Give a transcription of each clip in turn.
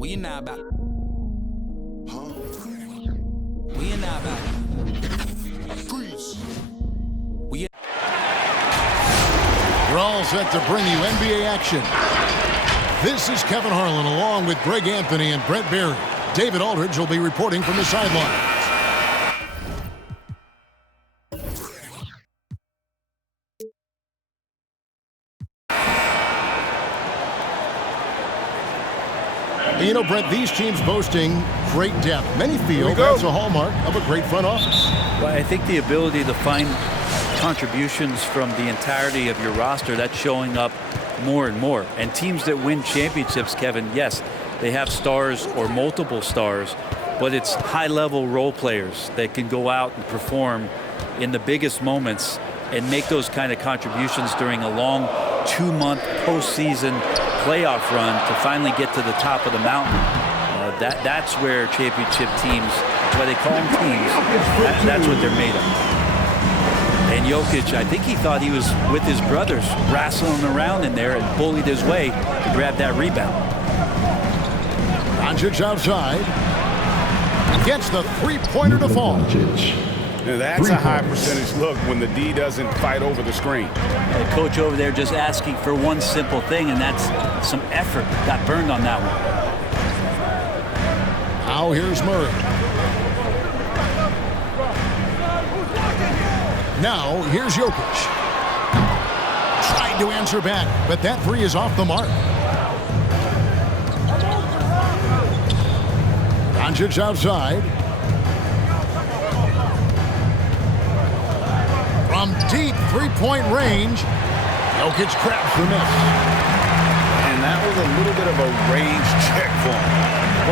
We in now back. Huh? We in now back. Freeze. We in. We're all set to bring you NBA action. This is Kevin Harlan along with Greg Anthony and Brett Berry. David Aldridge will be reporting from the sidelines. You know, Brett, these teams boasting great depth. Many feel that's a hallmark of a great front office. Well, I think the ability to find contributions from the entirety of your roster, that's showing up more and more. And teams that win championships, Kevin, yes, they have stars or multiple stars, but it's high-level role players that can go out and perform in the biggest moments and make those kind of contributions during a long 2-month postseason playoff run to finally get to the top of the mountain. That's where championship teams, that's why they call them teams, that's what they're made of. And Jokic, I think he thought he was with his brothers wrestling around in there and bullied his way to grab that rebound. Doncic outside. Gets the three-pointer to fall. Now that's a high percentage look when the D doesn't fight over the screen. The coach over there just asking for one simple thing, and that's some effort. Got burned on that one. Now here's Murray. Now here's Jokic. Tried to answer back, but that three is off the mark. Doncic outside. From deep three-point range, Jokic crabs the miss. And that was a little bit of a range check for him.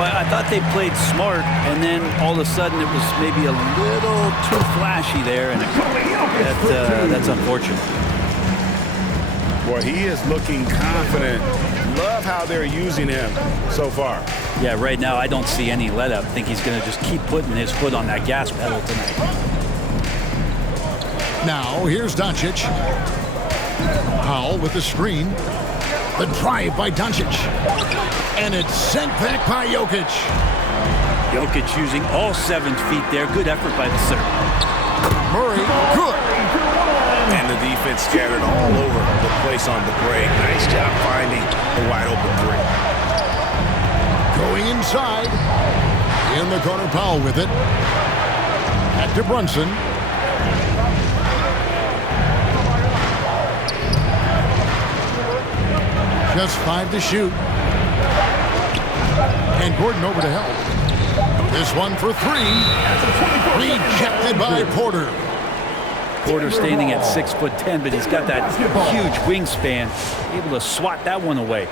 Well, I thought they played smart, and then all of a sudden it was maybe a little too flashy there, and that's unfortunate. Boy, he is looking confident. Love how they're using him so far. Yeah, right now I don't see any let-up. I think he's going to just keep putting his foot on that gas pedal tonight. Now, here's Doncic. Powell with the screen. The drive by Doncic. And it's sent back by Jokic. Jokic using all 7 feet there. Good effort by the center. Murray, good. And the defense scattered all over the place on the break. Nice job finding the wide open three. Going inside. In the corner, Powell with it. Back to Brunson. Just 5 to shoot. And Gordon over to help. This one for 3. Rejected by Porter. Porter standing at 6'10", but he's got that huge wingspan, able to swat that one away.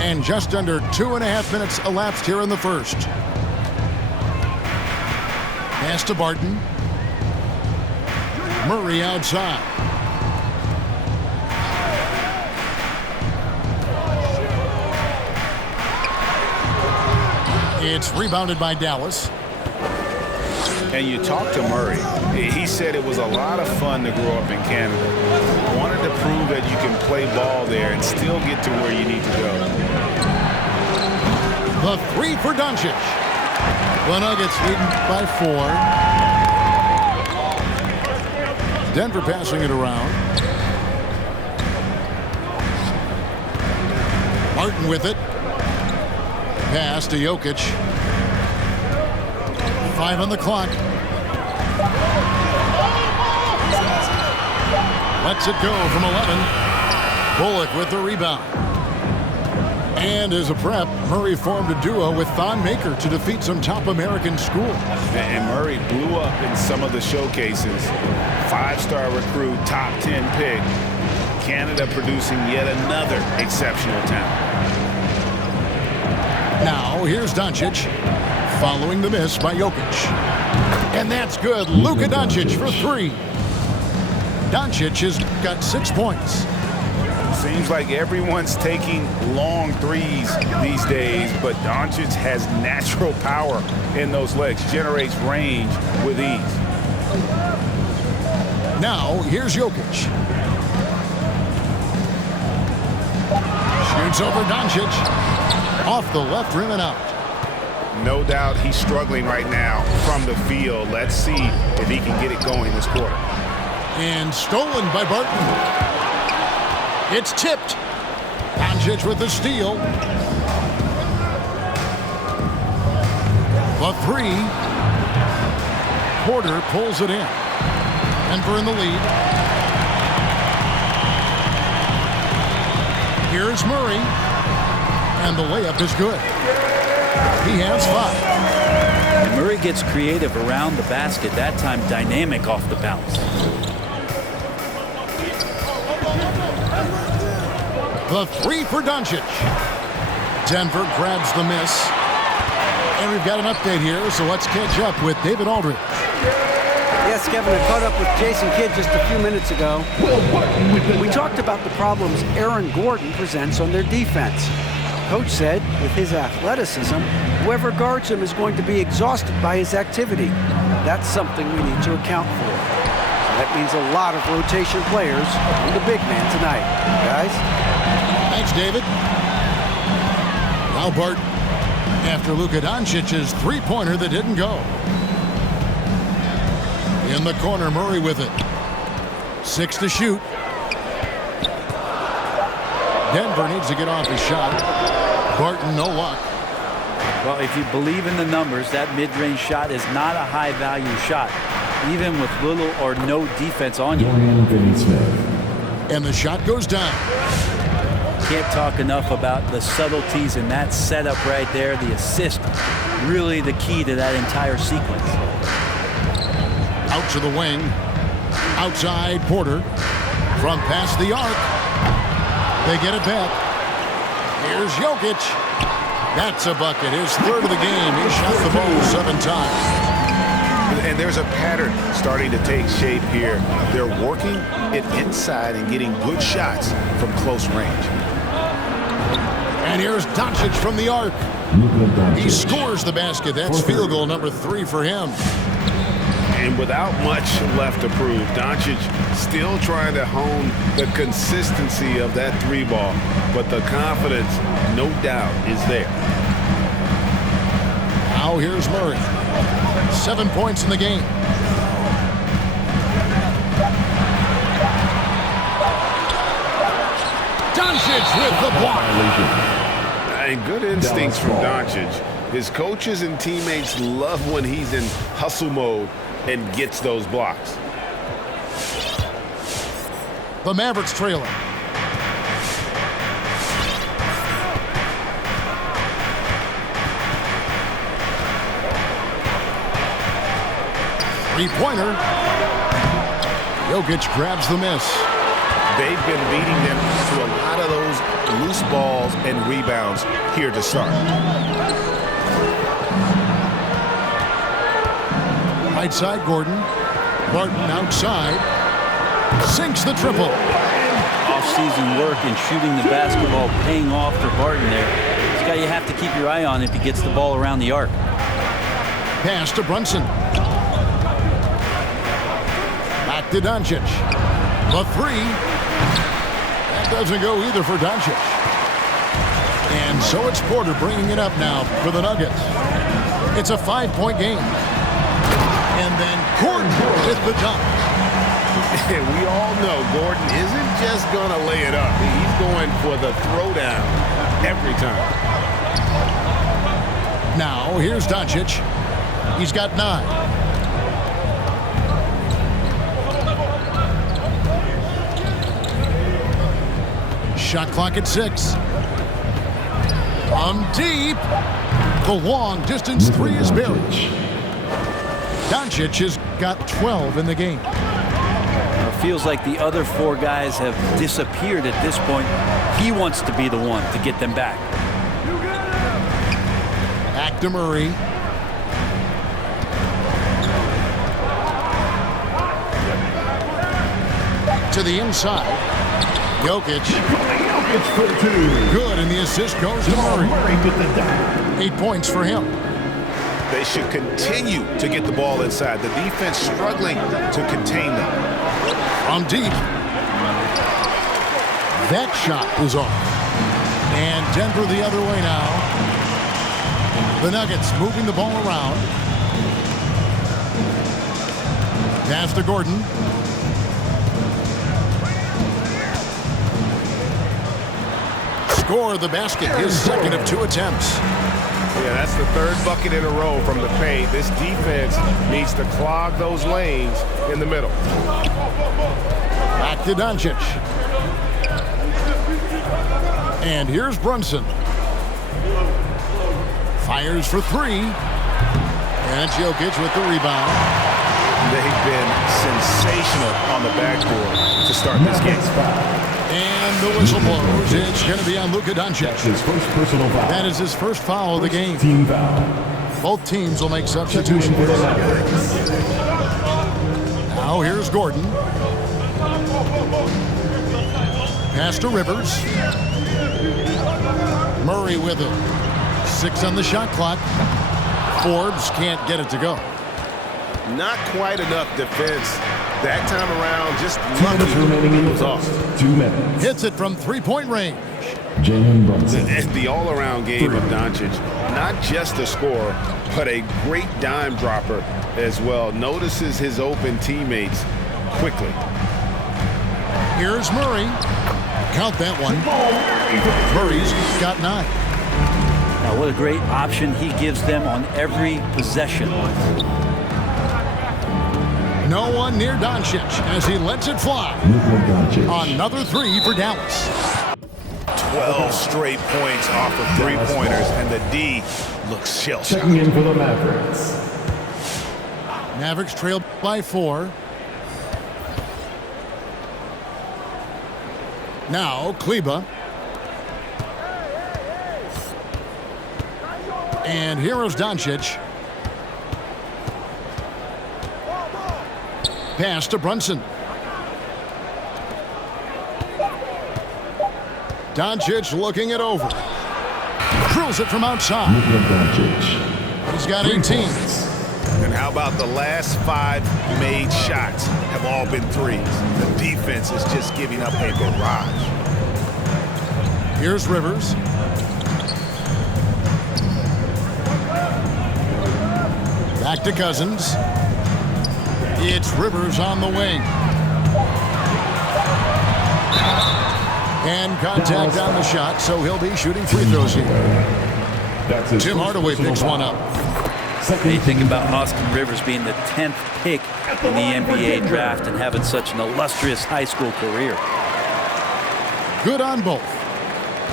And just under 2.5 minutes elapsed here in the first. Pass to Barton. Murray outside. It's rebounded by Dallas. And you talk to Murray. He said it was a lot of fun to grow up in Canada. Wanted to prove that you can play ball there and still get to where you need to go. The three for Doncic. The Nuggets leading by 4. Denver passing it around. Martin with it. Pass to Jokic. 5 on the clock. Lets it go from 11. Bullock with the rebound. And as a prep, Murray formed a duo with Thon Maker to defeat some top American schools. And Murray blew up in some of the showcases. 5-star recruit, top 10 pick. Canada producing yet another exceptional talent. Now, here's Doncic, following the miss by Jokic. And that's good. Luka Doncic for 3. Doncic has got 6 points. Seems like everyone's taking long threes these days, but Doncic has natural power in those legs, generates range with ease. Now, here's Jokic. It's over Doncic. Off the left rim and out. No doubt he's struggling right now from the field. Let's see if he can get it going this quarter. And stolen by Barton. It's tipped. Doncic with the steal. The three. Porter pulls it in. Denver in the lead. Here's Murray. And the layup is good. He has 5. Murray gets creative around the basket. That time dynamic off the bounce. The three for Doncic. Denver grabs the miss. And we've got an update here, so let's catch up with David Aldridge. Yes, Kevin, I caught up with Jason Kidd just a few minutes ago. We talked about the problems Aaron Gordon presents on their defense. Coach said, with his athleticism, whoever guards him is going to be exhausted by his activity. That's something we need to account for. That means a lot of rotation players on the big man tonight. Guys? Thanks, David. Now Barton after Luka Doncic's three-pointer that didn't go. In the corner, Murray with it. 6 to shoot. Denver needs to get off his shot. Barton, no luck. Well, if you believe in the numbers, that mid-range shot is not a high-value shot, even with little or no defense on you. And the shot goes down. Can't talk enough about the subtleties in that setup right there. The assist, really the key to that entire sequence. Out to the wing. Outside, Porter. From past the arc. They get it back. Here's Jokic. That's a bucket. His third of the game. He shot the ball 7 times. And there's a pattern starting to take shape here. They're working it inside and getting good shots from close range. And here's Doncic from the arc. He scores the basket. That's field goal number 3 for him. And without much left to prove, Doncic still trying to hone the consistency of that 3-ball. But the confidence, no doubt, is there. Now here's Murray. 7 points in the game. Doncic with the block. And good instincts from Doncic. His coaches and teammates love when he's in hustle mode and gets those blocks. The Mavericks trailing. Three-pointer. Jokic grabs the miss. They've been beating them to a lot of those loose balls and rebounds here to start. Right side, Gordon. Barton outside. Sinks the triple. Off-season work and shooting the basketball paying off for Barton there. This guy you have to keep your eye on if he gets the ball around the arc. Pass to Brunson. Back to Doncic. The three. That doesn't go either for Doncic. And so it's Porter bringing it up now for the Nuggets. It's a 5-point game. And then Gordon with the dunk. And we all know Gordon isn't just going to lay it up. He's going for the throwdown every time. Now here's Doncic. He's got 9. Shot clock at 6. From deep. The long distance 3 is buried. Doncic has got 12 in the game. It feels like the other 4 guys have disappeared at this point. He wants to be the one to get them back. Back to Murray. To the inside. Jokic. Good, and the assist goes to Murray. 8 points for him. They should continue to get the ball inside. The defense struggling to contain them. From deep. That shot is off. And Denver the other way now. The Nuggets moving the ball around. Pass to Gordon. Score the basket, his second of 2 attempts. Yeah, that's the third bucket in a row from the paint. This defense needs to clog those lanes in the middle. Back to Doncic. And here's Brunson. Fires for 3. And Jokic with the rebound. They've been sensational on the backboard to start this game. And the whistle blows. It's going to be on Luka Doncic. His first personal foul. That is his first foul of the game. Team foul. Both teams will make substitutions. Now here's Gordon. Pass to Rivers. Murray with him. 6 on the shot clock. Forbes can't get it to go. Not quite enough defense that time around. Just 2 minutes remaining in the first. 2 minutes. Hits it from 3-point range. Jalen Brunson. The all-around game of Doncic. Not just a scorer, but a great dime dropper as well. Notices his open teammates quickly. Here's Murray. Count that one. Murray's got 9. Now, what a great option he gives them on every possession. No one near Doncic as he lets it fly. Another 3 for Dallas. 12 straight points off of 3-pointers, and the D looks shell-shocked. Checking in for the Mavericks. Mavericks trail by 4. Now Kleba. And here is Doncic. Pass to Brunson. Doncic looking it over. Drills it from outside. He's got 18. And how about the last 5 made shots have all been threes? The defense is just giving up a barrage. Here's Rivers. Back to Cousins. It's Rivers on the wing. And contact on the shot, so he'll be shooting free throws here. Tim Hardaway picks one up. You think about Austin Rivers being the 10th pick in the NBA draft and having such an illustrious high school career. Good on both.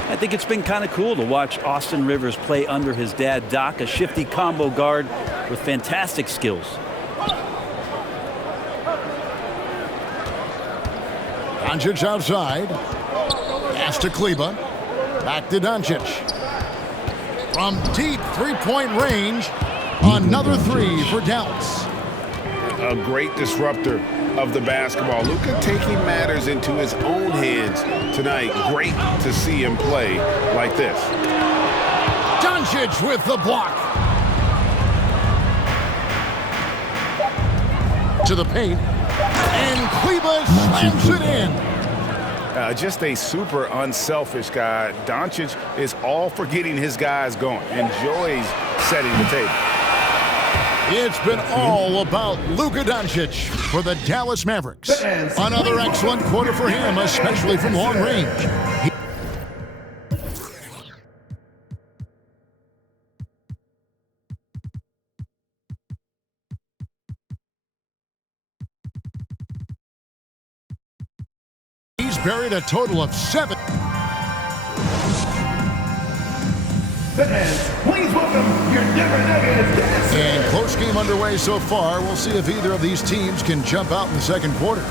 I think it's been kind of cool to watch Austin Rivers play under his dad, Doc, a shifty combo guard with fantastic skills. Doncic outside. Pass to Kleba. Back to Doncic. From deep 3-point range, another 3 for Dallas. A great disruptor of the basketball. Luka taking matters into his own hands tonight. Great to see him play like this. Doncic with the block. To the paint. And Kleba slams it in. Just a super unselfish guy. Doncic is all for getting his guys going. Enjoys setting the table. It's been all about Luka Doncic for the Dallas Mavericks. Another excellent quarter for him, especially from long range. He's buried a total of 7. Please welcome your Denver Nuggets. And close game underway so far. We'll see if either of these teams can jump out in the second quarter.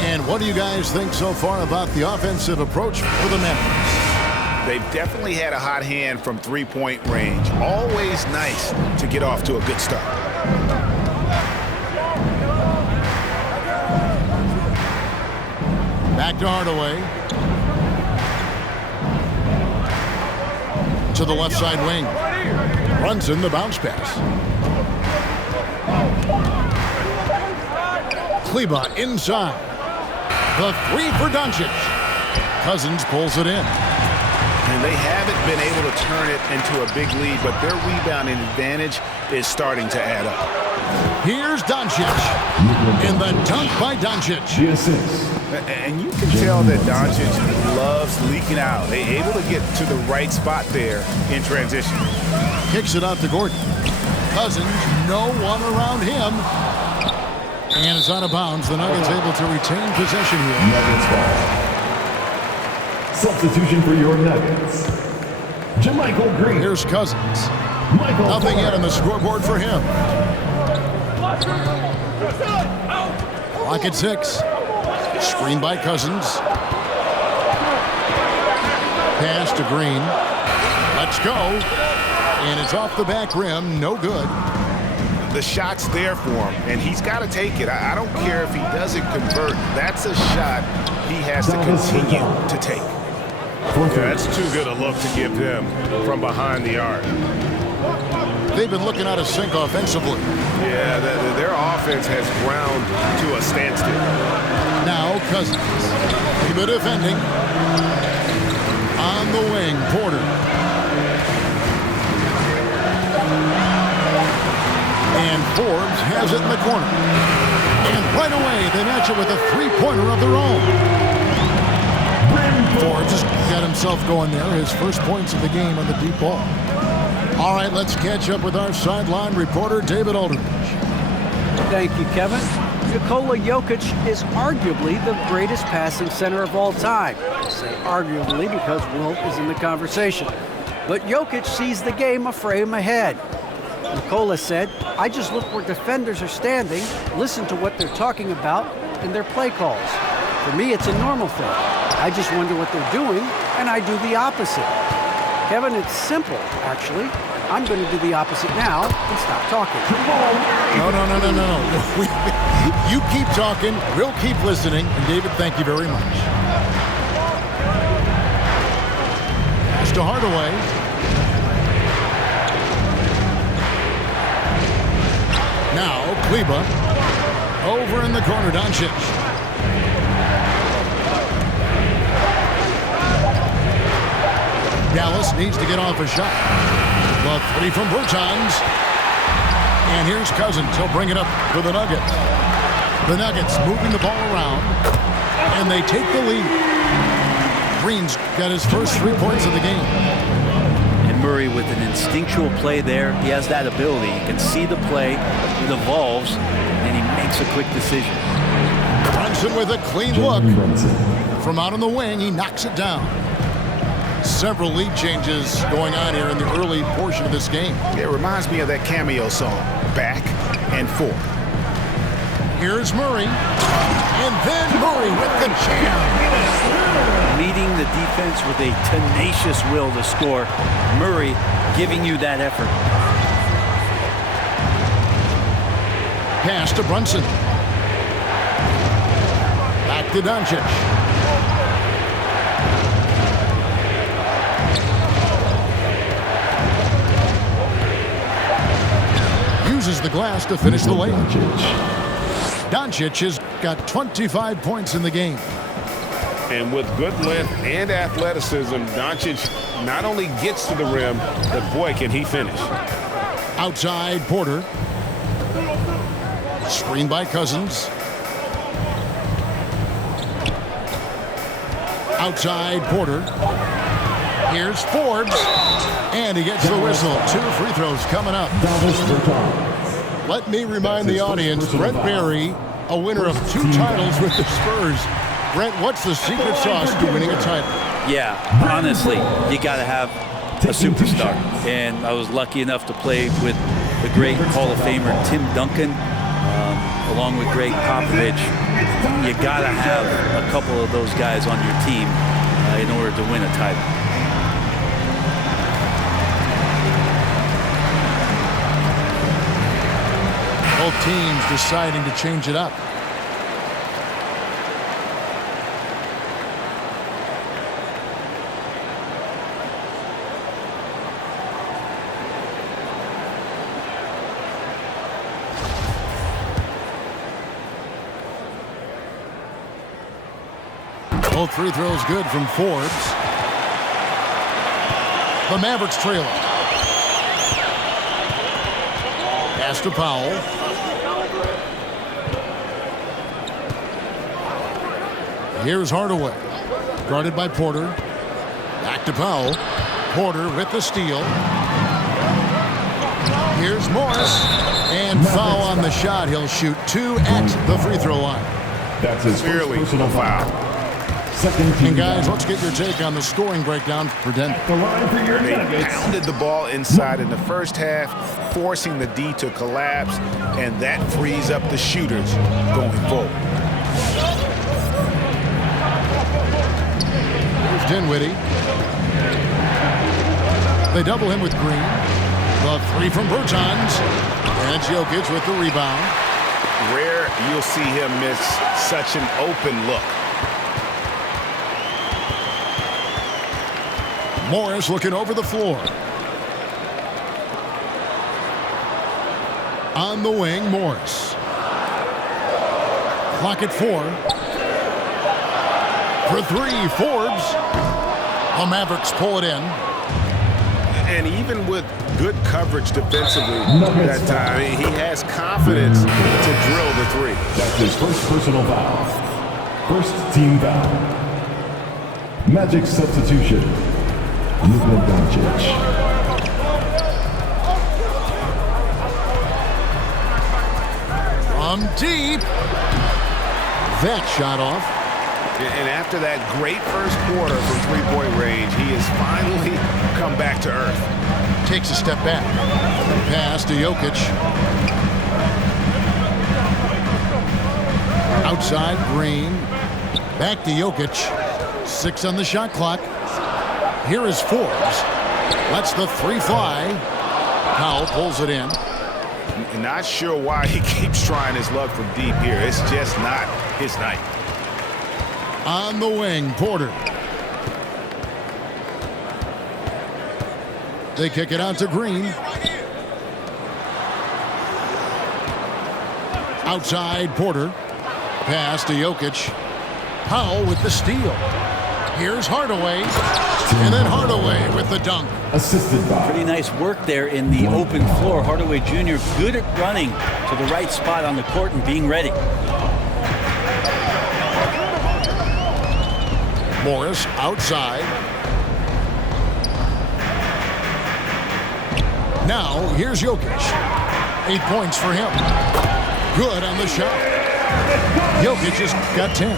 And what do you guys think so far about the offensive approach for the Mavericks? They've definitely had a hot hand from 3-point range. Always nice to get off to a good start. Back to Hardaway. To the left side wing. Runs in the bounce pass. Kleba inside. The 3 for Doncic. Cousins pulls it in. And they haven't been able to turn it into a big lead, but their rebounding advantage is starting to add up. Here's Doncic. And the dunk by Doncic. The assist. And you can tell that Doncic loves leaking out. They're able to get to the right spot there in transition. Kicks it out to Gordon. Cousins, no one around him. And it's out of bounds. The Nuggets able to retain possession here. Nuggets ball. Substitution for your Nuggets. JaMychal Green. Here's Cousins. Michael Nothing Porter. yet on the scoreboard for him. Clock at 6. Screen by Cousins. Pass to Green. Let's go. And it's off the back rim. No good. The shot's there for him, and he's got to take it. I don't care if he doesn't convert. That's a shot he has to continue to take. That's too good a look to give them from behind the arc. They've been looking out of sync offensively. Yeah, their offense has ground to a standstill. Now Cousins. Kleba defending. On the wing, Porter. And Forbes has it in the corner. And right away, they match it with a three-pointer of their own. Forbes just got himself going there. His first points of the game on the deep ball. All right, let's catch up with our sideline reporter, David Aldridge. Thank you, Kevin. Nikola Jokic is arguably the greatest passing center of all time. I say arguably because Wilt is in the conversation. But Jokic sees the game a frame ahead. Nikola said, I just look where defenders are standing, listen to what they're talking about in their play calls. For me, it's a normal thing. I just wonder what they're doing, and I do the opposite. Kevin, it's simple, actually. I'm going to do the opposite now and stop talking. No. You keep talking, we'll keep listening. And David, thank you very much. Pass to Hardaway. Now, Kleba. Over in the corner, Doncic. Dallas needs to get off a shot. The three from Bertans. And here's Cousins. He'll bring it up for the Nuggets. The Nuggets moving the ball around. And they take the lead. Green's got his first 3 points of the game. Murray with an instinctual play there. He has that ability. You can see the play. It evolves, and he makes a quick decision. Brunson with a clean look. From out on the wing, he knocks it down. Several lead changes going on here in the early portion of this game. It reminds me of that cameo song, Back and Forth. Here's Murray. And then Murray with the jam. Meeting the defense with a tenacious will to score. Murray giving you that effort. Pass to Brunson. Back to Doncic. Uses the glass to finish the layup. Doncic has got 25 points in the game. And with good length and athleticism, Doncic not only gets to the rim, but boy, can he finish. Outside, Porter. Screen by Cousins. Outside, Porter. Here's Forbes. And he gets the whistle. 2 free throws coming up. Let me remind the audience, Brent Barry, a winner of 2 titles with the Spurs. Brent, what's the secret sauce to winning a title? Yeah, honestly, you got to have a superstar. And I was lucky enough to play with the great Hall of Famer Tim Duncan, along with Greg Popovich. You got to have a couple of those guys on your team in order to win a title. Both teams deciding to change it up. Both free throws good from Forbes. The Mavericks trailing. Pass to Powell. Here's Hardaway. Guarded by Porter. Back to Powell. Porter with the steal. Here's Morris. And foul on the shot. He'll shoot 2 at the free throw line. That's his first personal foul. Second team. And guys, let's get your take on the scoring breakdown for Denver. The line for your They Nuggets. pounded the ball inside in the first half, forcing the D to collapse, and that frees up the shooters going forward. Here's Dinwiddie. They double him with Green. The 3 from Bertans. And it's Jokic with the rebound. Rare you'll see him miss such an open look. Morris looking over the floor. On the wing, Morris. Clock at 4. For 3, Forbes. The Mavericks pull it in. And even with good coverage defensively that time, he has confidence to drill the 3. That's his first personal foul. First team foul. Magic substitution. Luka Doncic. From deep. That shot off. And after that great first quarter from three-point range, he has finally come back to earth. Takes a step back. Pass to Jokic. Outside, Green. Back to Jokic. 6 on the shot clock. Here is Forbes. Lets the 3 fly. Powell pulls it in. Not sure why he keeps trying his luck from deep here. It's just not his night. On the wing, Porter. They kick it out to Green. Outside, Porter. Pass to Jokic. Powell with the steal. Here's Hardaway. And then Hardaway with the dunk. Assisted by. Pretty nice work there in the open floor. Hardaway Jr. good at running to the right spot on the court and being ready. Morris outside. Now, here's Jokic. 8 points for him. Good on the shot. Jokic just got 10.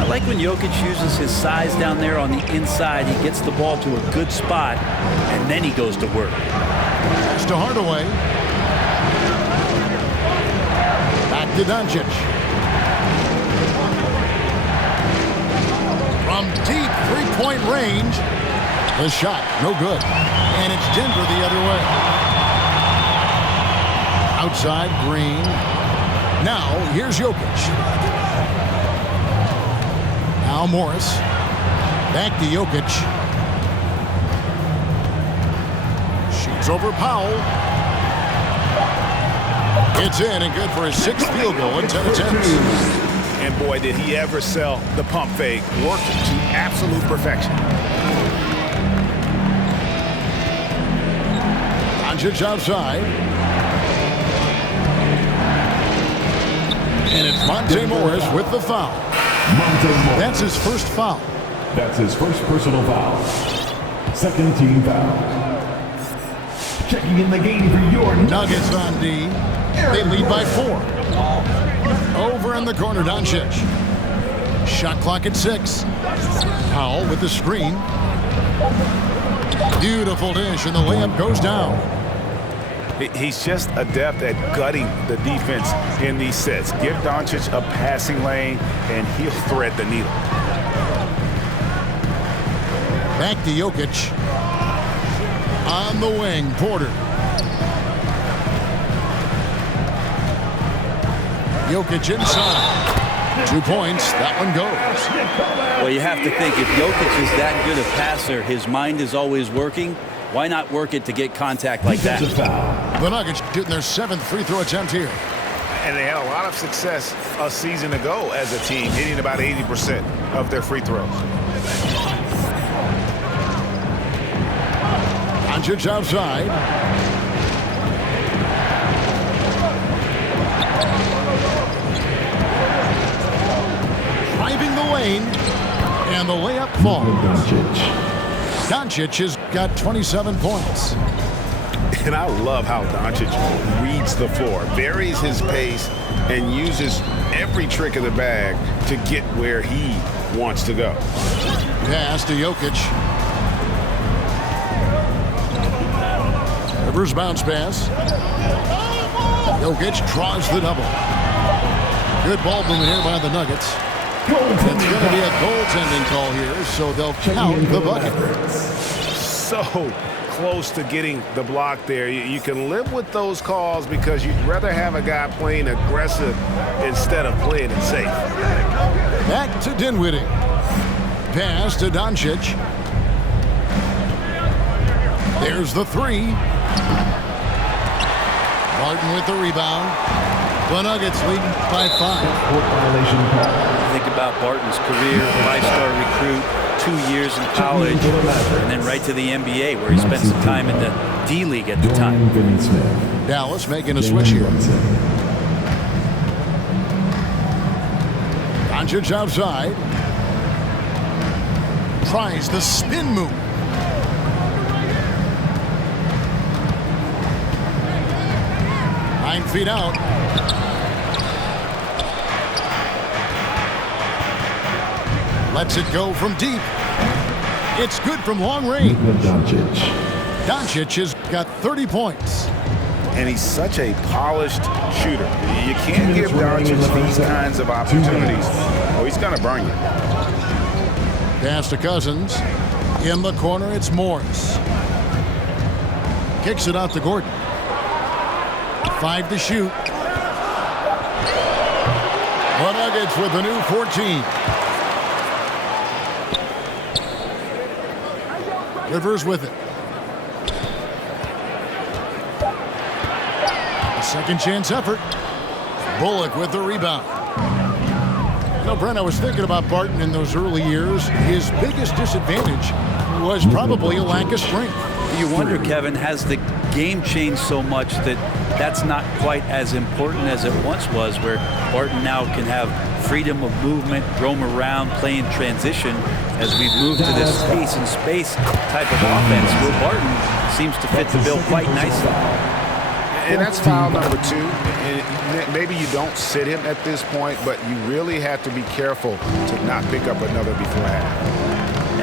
I like when Jokic uses his size down there on the inside. He gets the ball to a good spot, and then he goes to work. Pass to Hardaway. Back to Doncic. From deep 3-point range. The shot, no good. And it's Denver the other way. Outside, Green. Now, here's Jokic. Now Morris. Back to Jokic. Shoots over Powell. It's in and good for his 6th field goal in 10 attempts. And boy, did he ever sell the pump fake. Worked to absolute perfection. Doncic outside. And it's Monte Morris with the foul. Monte Morris. That's his first foul. That's his first personal foul. Second team foul. Checking in the game for your Nuggets on D. They lead by 4. Over in the corner, Doncic. Shot clock at 6. Powell with the screen. Beautiful dish, and the layup goes down. He's just adept at gutting the defense in these sets. Give Doncic a passing lane, and he'll thread the needle. Back to Jokic. On the wing, Porter. Jokic inside. 2 points. That one goes. Well, you have to think if Jokic is that good a passer, his mind is always working. Why not work it to get contact like that? The Nuggets getting their 7th free throw attempt here. And they had a lot of success a season ago as a team, hitting about 80% of their free throws. Doncic outside. Driving the lane. And the layup falls. Doncic has got 27 points. And I love how Doncic reads the floor, varies his pace, and uses every trick of the bag to get where he wants to go. Pass to Jokic. Rivers bounce pass. Jokic draws the double. Good ball movement here by the Nuggets. It's going to be a goaltending call here, so they'll count the bucket. So close to getting the block there. You can live with those calls because you'd rather have a guy playing aggressive instead of playing it safe. Back to Dinwiddie. Pass to Doncic. There's the three. Martin with the rebound. The Nuggets lead by 5. Think about Barton's career, 5-star recruit, 2 years in college, and then right to the NBA where he spent some time in the D-League at the time. Dallas making a switch here. Doncic outside. Tries the spin move. Nine feet out. Lets it go from deep. It's good from long range. Doncic has got 30 points. And he's such a polished shooter. You can't give Doncic these kinds of opportunities, or he's going to burn you. Pass to Cousins. In the corner, it's Morris. Kicks it out to Gordon. 5 to shoot. The Nuggets with the new 14. Rivers with it. A second chance effort. Bullock with the rebound. You know, Brent, I was thinking about Barton in those early years. His biggest disadvantage was probably a lack of strength. You wonder, Kevin, has the game changed so much that that's not quite as important as it once was, where Barton now can have freedom of movement, roam around, play in transition as we move to this space and space type of offense. Will Barton seems to fit the bill quite nicely. And that's foul number 2. And maybe you don't sit him at this point, but you really have to be careful to not pick up another before half.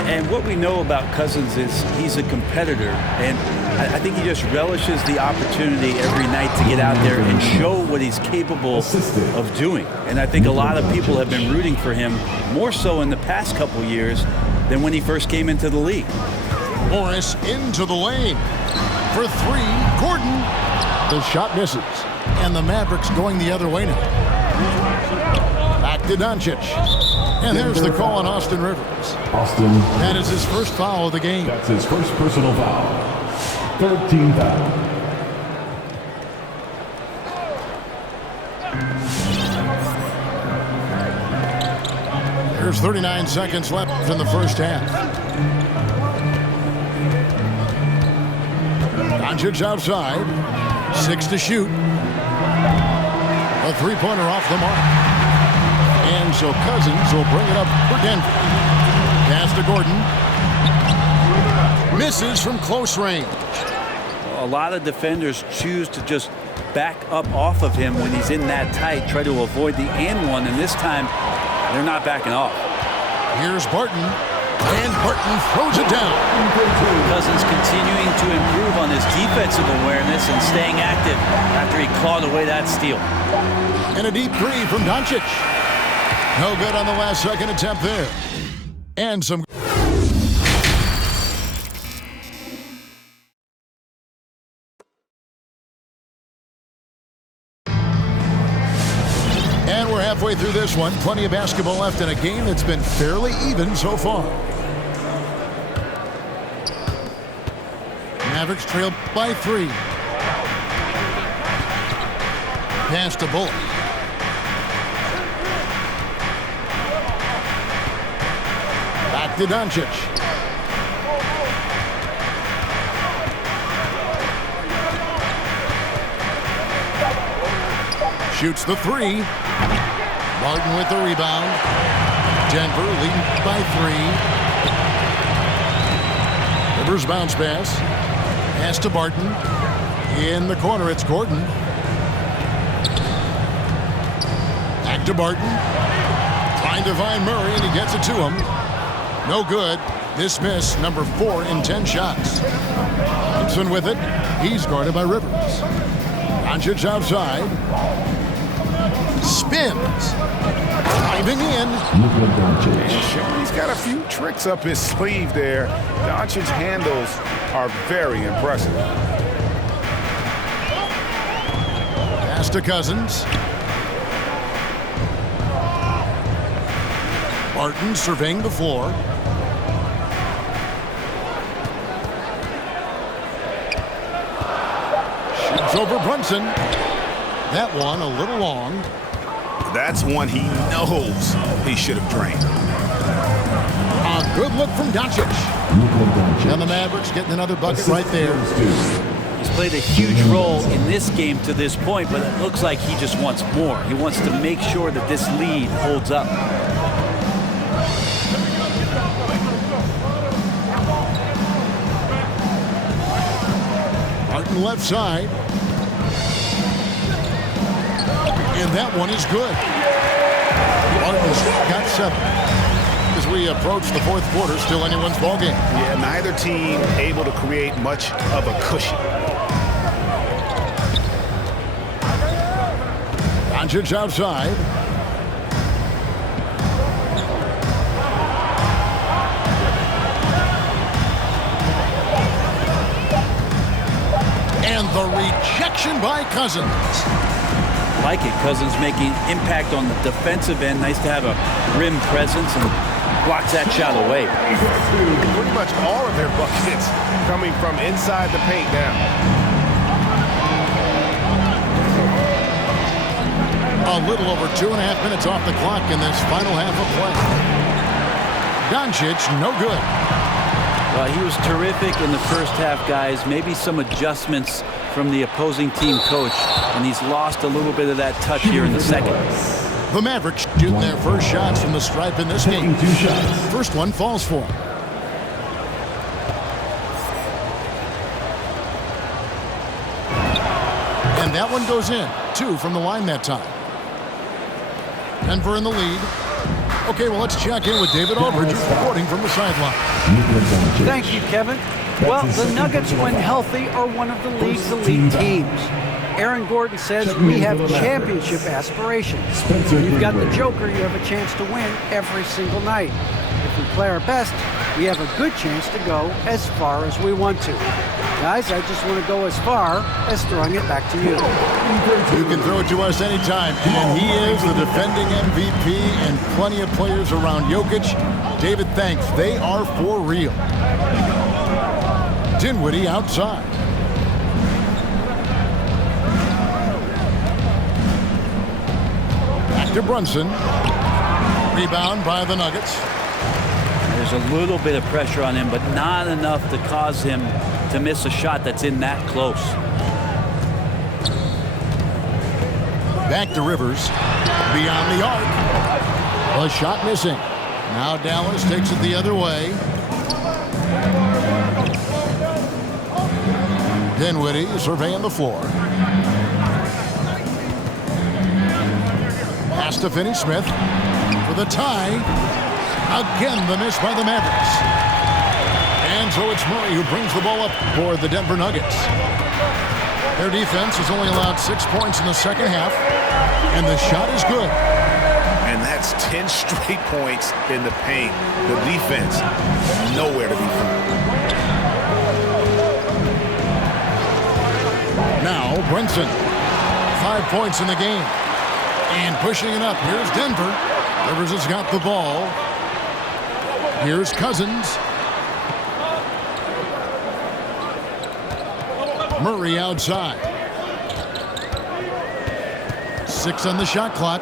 And what we know about Cousins is he's a competitor, and I think he just relishes the opportunity every night to get out there and show what he's capable of doing. And I think a lot of people have been rooting for him more so in the past couple years than when he first came into the league. Morris into the lane for 3. Gordon. The shot misses. And the Mavericks going the other way now. Back to Doncic. And there's the call on Austin Rivers. That is his first foul of the game. That's his first personal foul. 13 foul. There's 39 seconds left in the first half. Doncic outside. 6 to shoot. A three-pointer off the mark. And so Cousins will bring it up for Denver. Pass to Gordon. Misses from close range. A lot of defenders choose to just back up off of him when he's in that tight, try to avoid the and one, and this time they're not backing off. Here's Barton. And Barton throws it down. Cousins continuing to improve on his defensive awareness and staying active after he clawed away that steal. And a deep three from Doncic. No good on the last second attempt there. And some. And we're halfway through this one. Plenty of basketball left in a game that's been fairly even so far. Mavericks trail by 3. Pass to Bullock. Back to Doncic. Shoots the three. Barton with the rebound. Denver leading by 3. Rivers bounce pass. Pass to Barton. In the corner, it's Gordon. Back to Barton. Trying to find Murray, and he gets it to him. No good. Dismiss, number 4 in 10 shots. Thompson with it. He's guarded by Rivers. Doncic outside. Spins. Driving in. He's got a few tricks up his sleeve there. Doncic's handles are very impressive. Pass to Cousins. Barton surveying the floor. Shoots over Brunson. That one a little long. That's one he knows he should have drained. A good look from Doncic. And the Mavericks getting another bucket right there. He's played a huge role in this game to this point, but it looks like he just wants more. He wants to make sure that this lead holds up. Martin left side. And that one is good. Martin's got 7. As we approach the 4th quarter, still anyone's ballgame. Yeah, neither team able to create much of a cushion. Doncic outside. And the rejection by Cousins. Like it. Cousins making impact on the defensive end. Nice to have a rim presence and blocks that shot away. Pretty much all of their buckets coming from inside the paint now. A little over 2.5 minutes off the clock in this final half of play. Doncic, no good. Well, he was terrific in the first half, guys. Maybe some adjustments from the opposing team coach, and he's lost a little bit of that touch here in the second. The Mavericks shooting their first shots from the stripe in this game. First one falls for him. And that one goes in. 2 from the line that time. Denver in the lead. Okay, well, let's check in with David Aldridge, reporting from the sideline. Thank you, Kevin. Well, the Nuggets, when healthy, are one of the league's elite teams. Aaron Gordon says we have championship aspirations. You've got the Joker, you have a chance to win every single night. If we play our best, we have a good chance to go as far as we want to. Guys, I just want to go as far as throwing it back to you. You can throw it to us anytime, and he is the defending MVP and plenty of players around Jokic. David, thanks. They are for real. Dinwiddie outside. Back to Brunson. Rebound by the Nuggets. There's a little bit of pressure on him, but not enough to cause him to miss a shot that's in that close. Back to Rivers. Beyond the arc. A shot missing. Now Dallas takes it the other way. Dinwiddie surveying the floor. Pass to Finney-Smith for the tie. Again, the miss by the Mavericks. And so it's Murray who brings the ball up for the Denver Nuggets. Their defense has only allowed 6 points in the second half, and the shot is good. And that's 10 straight points in the paint. The defense, nowhere to be found. Now, Brunson, 5 points in the game. And pushing it up, here's Denver. Rivers has got the ball. Here's Cousins. Murray outside. 6 on the shot clock.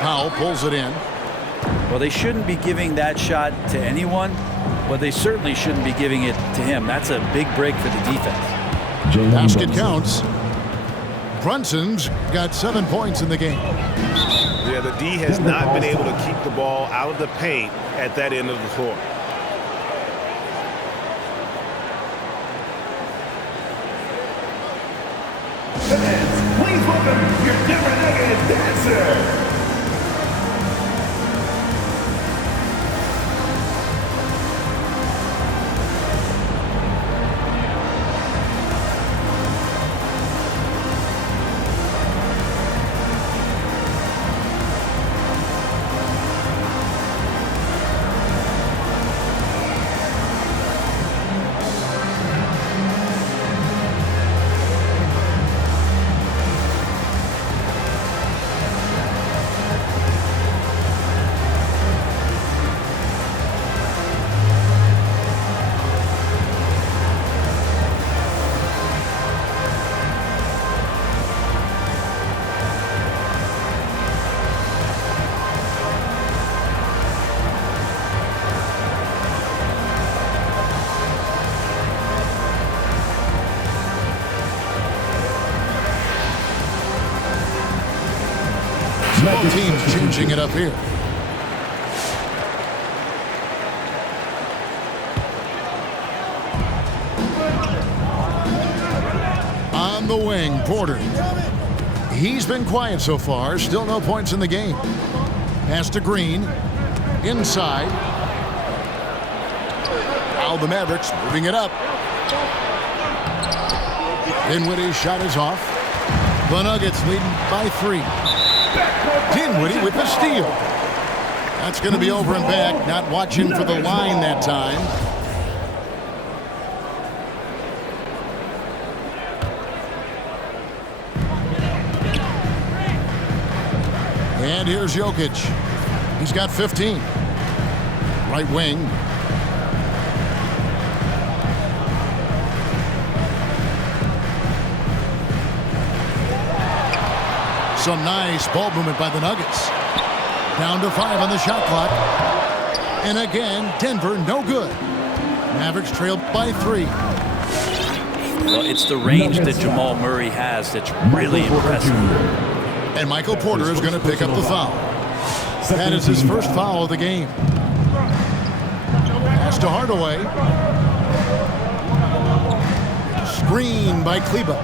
Powell pulls it in. Well, they shouldn't be giving that shot to anyone, but they certainly shouldn't be giving it to him. That's a big break for the defense. Basket counts. Brunson's got 7 points in the game. Yeah, the D has not been able to keep the ball out of the paint at that end of the floor. Fans, please welcome your Denver Nuggets dancer. Both teams changing it up here. On the wing, Porter. He's been quiet so far. Still no points in the game. Pass to Green. Inside. Now the Mavericks moving it up. Dinwiddie's shot is off. The Nuggets leading by 3. Dinwiddie with the steal. That's going to be over and back. Not watching for the line that time. And here's Jokic. He's got 15. Right wing. Some nice ball movement by the Nuggets. Down to 5 on the shot clock. And again, Denver no good. Mavericks trailed by 3. Well, it's the range that Jamal Murray has that's really impressive. And Michael Porter is going to pick up the foul. That is his first foul of the game. Pass to Hardaway. Screen by Kleba.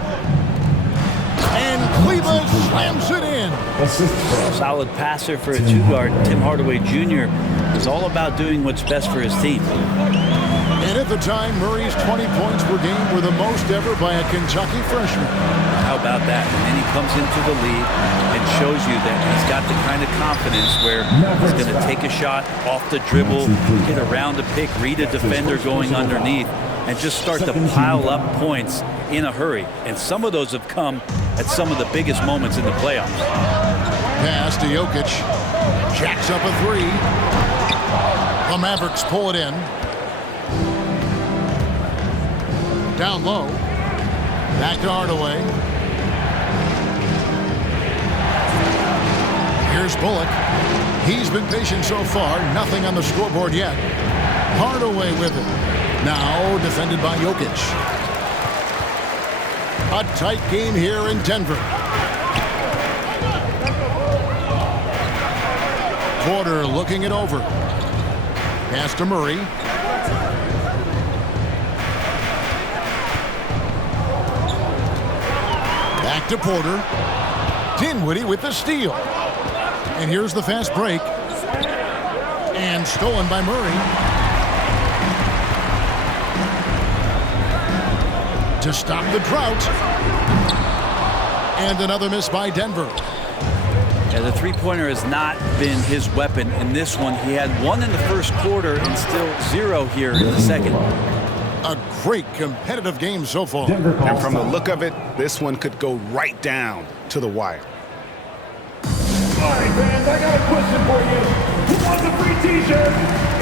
And Kleba slams it in. Solid passer for a 2-guard. Tim Hardaway Jr. is all about doing what's best for his team. And at the time, Murray's 20 points per game were the most ever by a Kentucky freshman. How about that? And then he comes into the league and shows you that he's got the kind of confidence where he's going to take a shot off the dribble, get around the pick, read a defender going underneath, and just start to pile up points in a hurry. And some of those have come at some of the biggest moments in the playoffs. Pass to Jokic. Jacks up a 3. The Mavericks pull it in. Down low. Back to Hardaway. Here's Bullock. He's been patient so far. Nothing on the scoreboard yet. Hardaway with it. Now defended by Jokic. A tight game here in Denver. Porter looking it over. Pass to Murray. Back to Porter. Dinwiddie with the steal. And here's the fast break. And stolen by Murray. To stop the drought. And another miss by Denver. Yeah, the three-pointer has not been his weapon in this one. He had 1 in the first quarter and still 0 here in the second. A great competitive game so far. And from the look of it, this one could go right down to the wire. All right, fans, I got a question for you. Who wants a free t-shirt?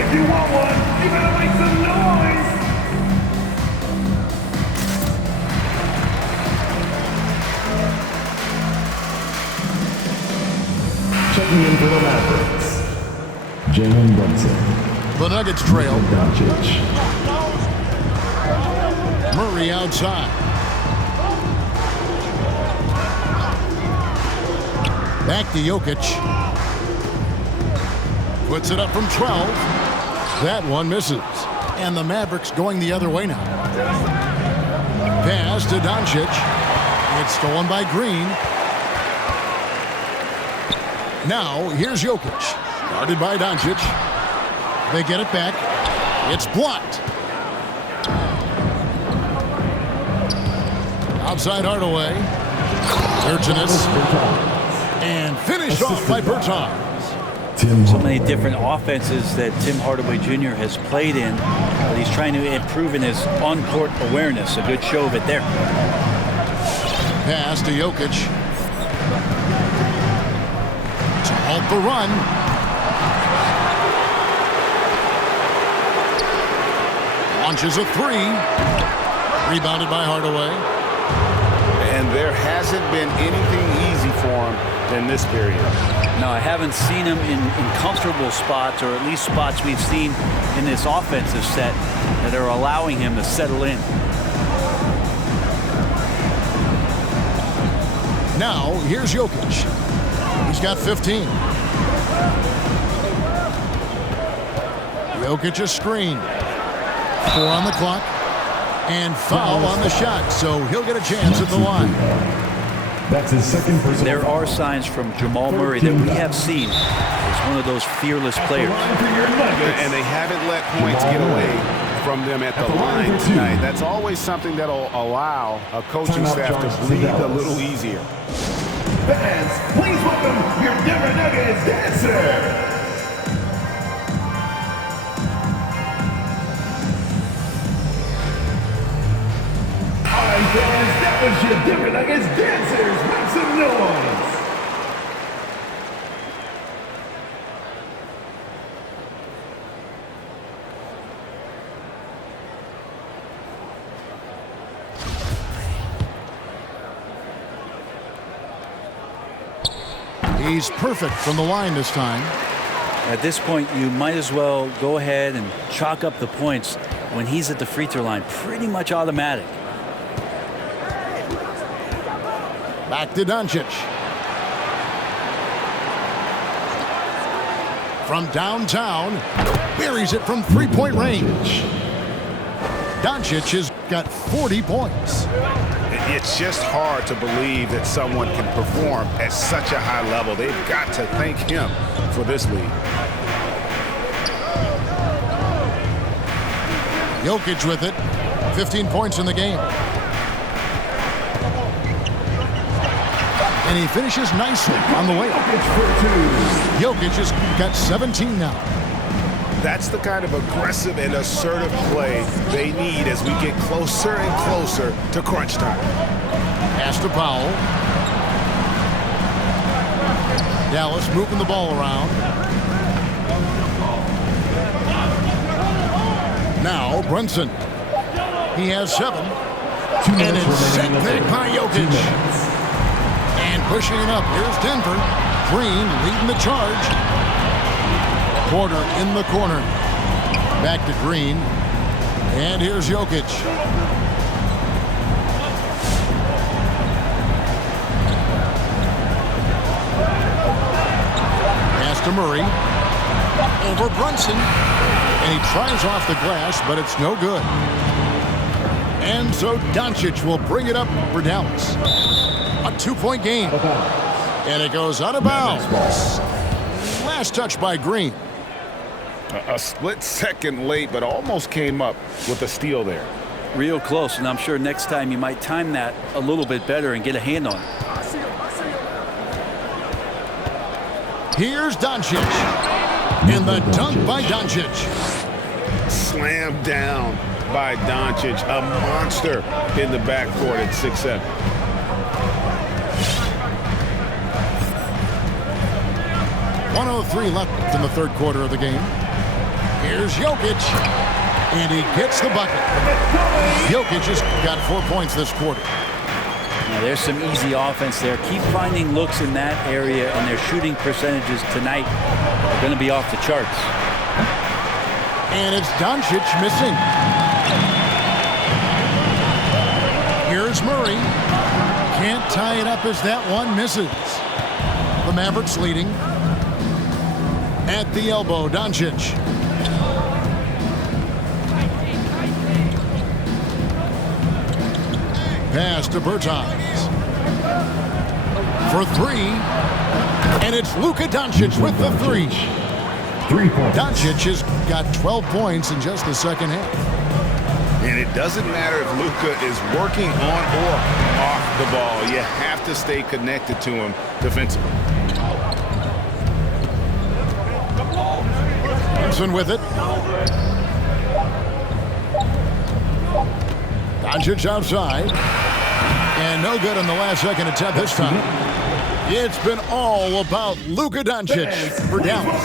If you want one, you better make some noise. Checking in for the Mavericks, Jalen Brunson. The Nuggets trail. H2H. Murray outside. Back to Jokic. Puts it up from 12. That one misses. And the Mavericks going the other way now. Pass to Doncic. It's stolen by Green. Now, here's Jokic. Guarded by Doncic. They get it back. It's blocked. Outside Hardaway. Urchinus. And finished off by Bertans. So many different offenses that Tim Hardaway Jr. has played in, but he's trying to improve in his on-court awareness. A good show of it there. Pass to Jokic. To halt the run. Launches a three. Rebounded by Hardaway. And there hasn't been anything easy for him in this period. No, I haven't seen him in comfortable spots, or at least spots we've seen in this offensive set that are allowing him to settle in. Now, here's Jokic. He's got 15. Jokic a screen. 4 on the clock. And foul on the shot, so he'll get a chance at the line. That's his second personal. There are signs from Jamal Murray that we have seen as one of those fearless players. And they haven't let points get away from them at the line tonight. That's always something that'll allow a coaching staff to breathe a little easier. Fans, please welcome your Denver Nuggets dancer. Fans, that was your Denver Nuggets dancers. Make some noise. He's perfect from the line this time. At this point, you might as well go ahead and chalk up the points when he's at the free throw line. Pretty much automatic. Back to Doncic. From downtown, buries it from three-point range. Doncic has got 40 points. It's just hard to believe that someone can perform at such a high level. They've got to thank him for this lead. Jokic with it. 15 points in the game. And he finishes nicely on the way. Jokic has got 17 now. That's the kind of aggressive and assertive play they need as we get closer and closer to crunch time. Pass to Powell. Dallas moving the ball around. Now Brunson. He has 7. And it's set back by Jokic. And pushing it up. Here's Denver. Green leading the charge. Porter in the corner. Back to Green. And here's Jokic. Pass to Murray. Over Brunson. And he tries off the glass, but it's no good. And so Doncic will bring it up for Dallas. A 2-point game. And it goes out of bounds. Last touch by Green. A split second late, but almost came up with a steal there. Real close, and I'm sure next time you might time that a little bit better and get a hand on it. Here's Doncic. And the dunk by Doncic. Slammed down by Doncic, a monster in the backcourt at 6'7". .103 left in the third quarter of the game. Here's Jokic. And he gets the bucket. Jokic has got 4 points this quarter. Now, there's some easy offense there. Keep finding looks in that area, and their shooting percentages tonight are going to be off the charts. And it's Doncic missing. Here's Murray. Can't tie it up as that one misses. The Mavericks leading. At the elbow, Doncic. Pass to Bertans. For three. And it's Luka Doncic with the three. 3 points. Doncic has got 12 points in just the second half. And it doesn't matter if Luka is working on or off the ball. You have to stay connected to him defensively. Thompson with it. Doncic outside. And no good on the last second attempt this time. It's been all about Luka Doncic for Dallas.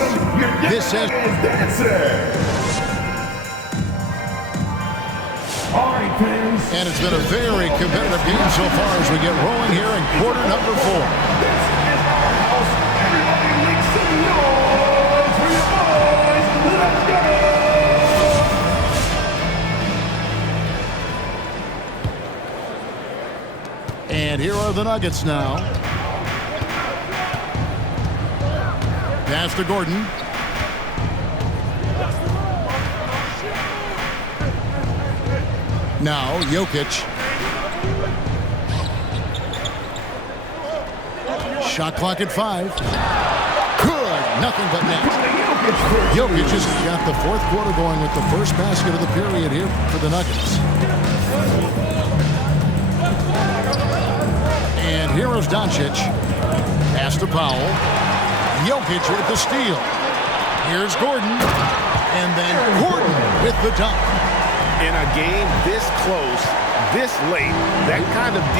This has... And it's been a very competitive game so far as we get rolling here in quarter number 4. This is our house. Everybody make some noise for your boys. Let's go! And here are the Nuggets now. Pass to Gordon. Now, Jokic. Shot clock at 5. Good. Nothing but net. Jokic has got the fourth quarter going with the first basket of the period here for the Nuggets. And here is Doncic. Pass to Powell. Jokic with the steal. Here's Gordon. And then Gordon with the dunk. In a game this close, this late, that kind of D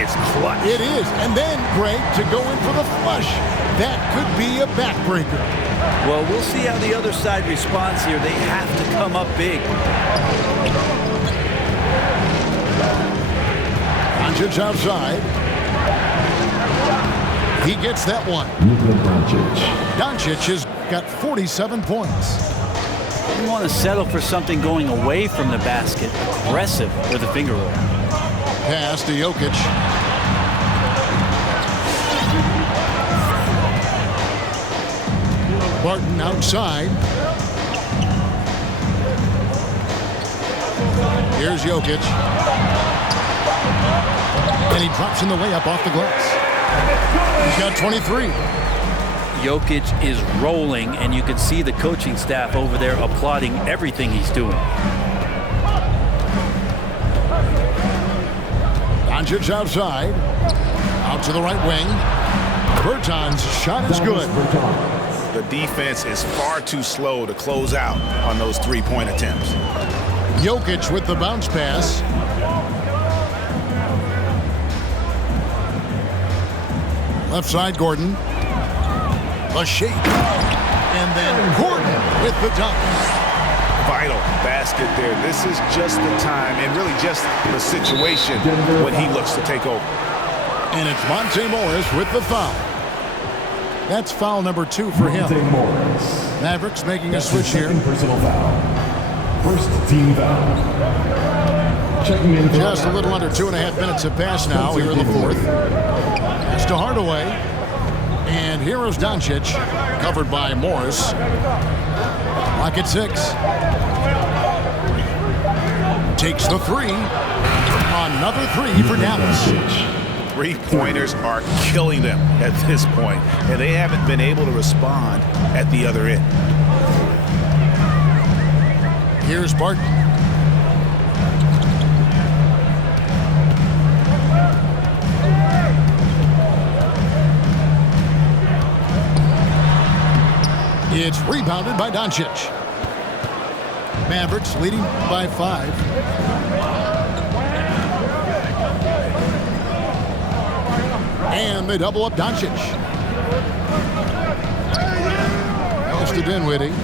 is clutch. It is. And then, Greg, to go in for the flush. That could be a backbreaker. Well, we'll see how the other side responds here. They have to come up big. Doncic outside. He gets that one. Doncic has got 47 points. You want to settle for something going away from the basket, aggressive with a finger roll. Pass to Jokic. Barton outside. Here's Jokic. And he drops in the layup off the glass. He's got 23. Jokic is rolling, and you can see the coaching staff over there applauding everything he's doing. Doncic outside. Out to the right wing. Bertans' shot is good. The defense is far too slow to close out on those three-point attempts. Jokic with the bounce pass. Left side, Gordon. A shake. And then Gordon with the dunk. Vital basket there. This is just the time and really just the situation when he looks to take over. And it's Monte Morris with the foul. That's foul number 2 for him. Monte Morris. Mavericks making a switch here. Personal foul. First team foul. Checking in. Just a little under 2.5 minutes have passed now here in the fourth. Pass to Hardaway. And here is Doncic, covered by Morris. Clock at 6. Takes the 3. Another 3 for Dallas. Three-pointers are killing them at this point, and they haven't been able to respond at the other end. Here's Barton. It's rebounded by Doncic. Mavericks leading by 5. And they double up Doncic. Pass to Dinwiddie.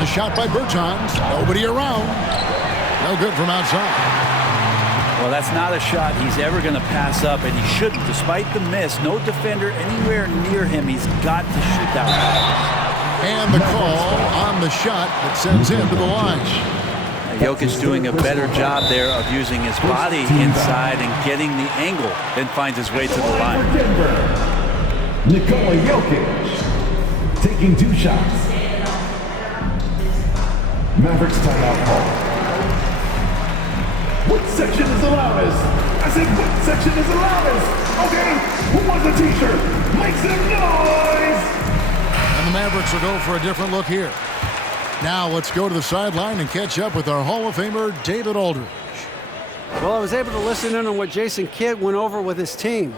A shot by Bertans. Nobody around. No good from outside. Well, that's not a shot he's ever going to pass up, and he shouldn't. Despite the miss, no defender anywhere near him. He's got to shoot that one. And the call on the shot that sends him to the line. Jokic doing a better job there of using his body inside and getting the angle, then finds his way to the line. Nikola Jokic taking 2 shots. Mavericks timeout call. What section is the loudest? I said, what section is the loudest? Okay, who wants a t-shirt? Make some noise! And the Mavericks will go for a different look here. Now let's go to the sideline and catch up with our Hall of Famer, David Aldridge. Well, I was able to listen in on what Jason Kidd went over with his team.